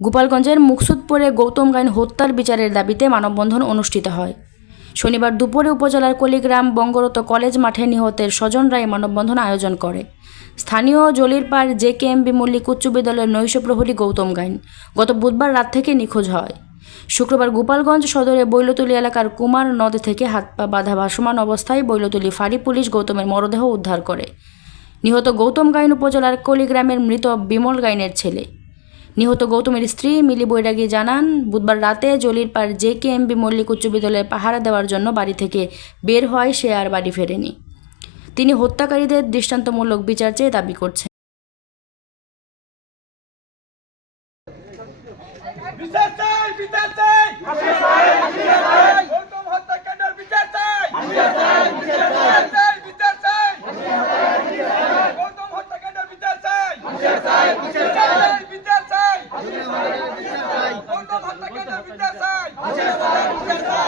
গোপালগঞ্জের মুকসুদপুরে গৌতম গাইন হত্যার বিচারের দাবিতে মানববন্ধন অনুষ্ঠিত হয়। শনিবার দুপুরে উপজেলার কলিগ্রাম বঙ্গরত কলেজ মাঠে নিহতের স্বজনরা এই মানববন্ধন আয়োজন করে। স্থানীয় Jalirpar J K M B Mallick উচ্চ বিদ্যালয়ের নৈশ প্রহরী গৌতম গাইন গত বুধবার রাত থেকে নিখোঁজ হয়। শুক্রবার গোপালগঞ্জ সদরে বৈলতলী এলাকার কুমার নদ থেকে হাত পা বাঁধা ভাসমান অবস্থায় বৈলতলী ফাঁড়ি পুলিশ গৌতমের মরদেহ উদ্ধার করে। নিহত গৌতম গাইন উপজেলার কলিগ্রামের মৃত বিমল গাইনের ছেলে। নিহত গৌতমের স্ত্রী মিলি বৈরাগী জানান, বুধবার রাতে Jalirpar J K M B Mallick উচ্চ বিদ্যালয়ে পাহারা দেওয়ার জন্য বাড়ি থেকে বের হয়, সে আর বাড়ি ফেরেনি। তিনি হত্যাকারীদের দৃষ্টান্তমূলক বিচার চেয়ে দাবি করছেন। বিচার চাই বিচার চাই! হত্যাকাণ্ডের বিচার চাই! বিচার চাই বিচার চাই! বিচার চাই বিচার চাই